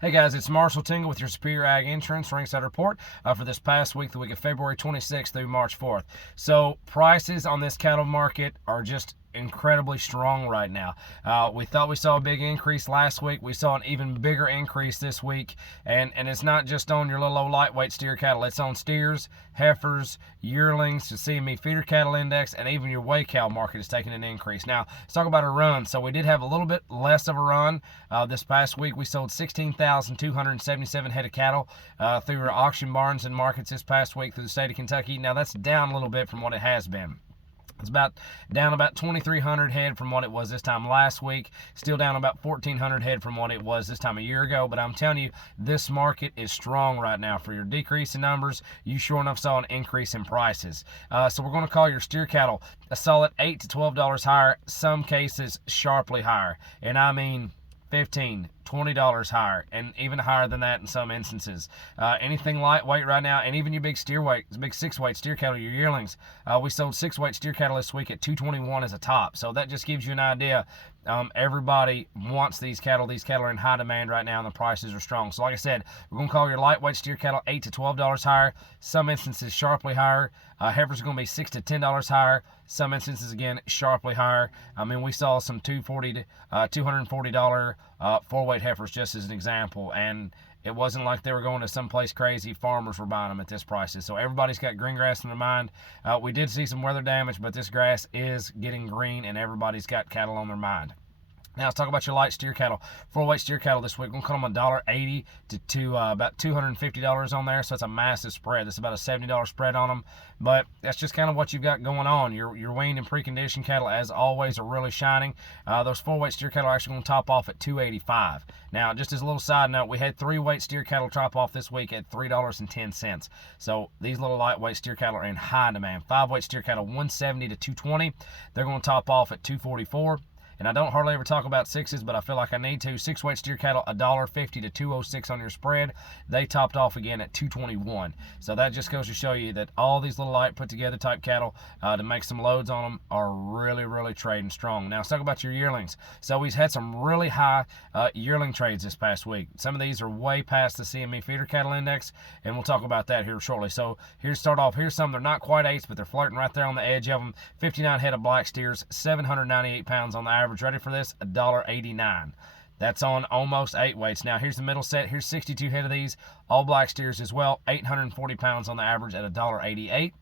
Hey guys, it's Marshall Tingle with your Superior Ag Insurance Ringside Report for this past week, the week of February 26th through March 4th. So prices on this cattle market are just incredibly strong right now. We thought we saw a big increase last week. We saw an even bigger increase this week, and it's not just on your little old lightweight steer cattle. It's on steers, heifers, yearlings, the CME feeder cattle index, and even your weigh cow market is taking an increase. Now let's talk about a run. So we did have a little bit less of a run this past week. We sold 16,277 head of cattle through our auction barns and markets this past week through the state of Kentucky. Now that's down a little bit from what it has been. It's down about 2,300 head from what it was this time last week. Still down about 1,400 head from what it was this time a year ago. But I'm telling you, this market is strong right now. For your decrease in numbers, you sure enough saw an increase in prices. So we're going to call your steer cattle a solid $8 to $12 higher. Some cases sharply higher, and I mean $15, $20 higher, and even higher than that in some instances. Anything lightweight right now, and even your big steer weight, big 6-weight steer cattle, your yearlings. We sold 6-weight steer cattle this week at $221 as a top. So that just gives you an idea. Everybody wants these cattle. These cattle are in high demand right now, and the prices are strong. So like I said, we're going to call your lightweight steer cattle $8 to $12 higher. Some instances sharply higher. Heifers are going to be $6 to $10 higher. Some instances, again, sharply higher. I mean, we saw some $240 4-weight heifers, just as an example, and it wasn't like they were going to someplace crazy. Farmers were buying them at this prices. So everybody's got green grass in their mind. We did see some weather damage, but this grass is getting green, and everybody's got cattle on their mind. Now let's talk about your light steer cattle. 4-weight steer cattle this week, we're going to cut them $1.80 to about $250 on there. So it's a massive spread. That's about a $70 spread on them. But that's just kind of what you've got going on. Your weaned and preconditioned cattle, as always, are really shining. Those 4-weight steer cattle are actually going to top off at $2.85. Now, just as a little side note, we had 3-weight steer cattle top off this week at $3.10. So these little lightweight steer cattle are in high demand. 5-weight steer cattle, $170 to $220. They're going to top off at $244. And I don't hardly ever talk about 6s, but I feel like I need to. 6-weight steer cattle, $1.50 to $2.06 on your spread. They topped off again at $2.21. So that just goes to show you that all these little light put together type cattle to make some loads on them are really, really trading strong. Now let's talk about your yearlings. So we've had some really high yearling trades this past week. Some of these are way past the CME feeder cattle index, and we'll talk about that here shortly. So here's some. They're not quite 8s, but they're flirting right there on the edge of them. 59 head of black steers, 798 pounds on the average. Ready for this? $1.89. That's on almost 8 weights. Now here's the middle set. Here's 62 head of these, all black steers as well. 840 pounds on the average at $1.88.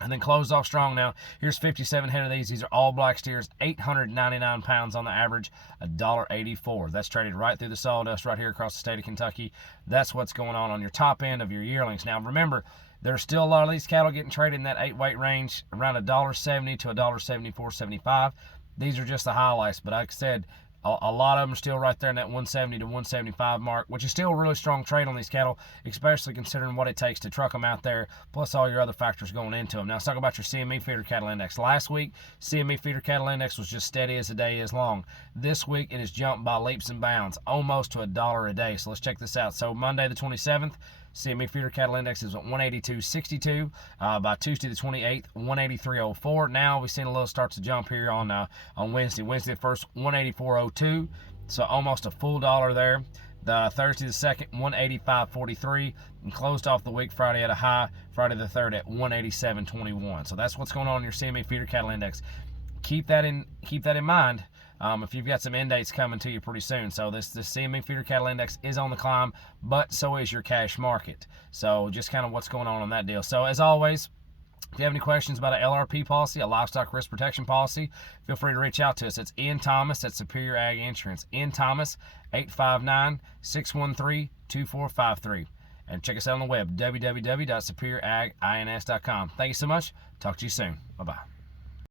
And then closed off strong now. Here's 57 head of these. These are all black steers, 899 pounds on the average, $1.84. That's traded right through the sawdust right here across the state of Kentucky. That's what's going on your top end of your yearlings. Now remember, there's still a lot of these cattle getting traded in that 8-weight range, around $1.70 to $1.74.75. These are just the highlights, but like I said, a lot of them are still right there in that 170 to 175 mark, which is still a really strong trade on these cattle, especially considering what it takes to truck them out there, plus all your other factors going into them. Now let's talk about your CME feeder cattle index. Last week, CME feeder cattle index was just steady as the day is long. This week, it has jumped by leaps and bounds, almost to $1 a day. So let's check this out. So Monday the 27th, CME feeder cattle index is at 182.62. By Tuesday the 28th, 183.04. Now we've seen a little start to jump here on Wednesday. Wednesday the 1st, 184.02. So almost a full dollar there. The Thursday the 2nd, 185.43, and closed off the week Friday at a high. Friday the 3rd at 187.21. So that's what's going on in your CME feeder cattle index. Keep that in mind. If you've got some end dates coming to you pretty soon. So this CME feeder cattle index is on the climb, but so is your cash market. So just kind of what's going on that deal. So as always, if you have any questions about an LRP policy, a livestock risk protection policy, feel free to reach out to us. It's Ian Thomas at Superior Ag Insurance. Ian Thomas, 859-613-2453. And check us out on the web, www.superioragins.com. Thank you so much. Talk to you soon. Bye-bye.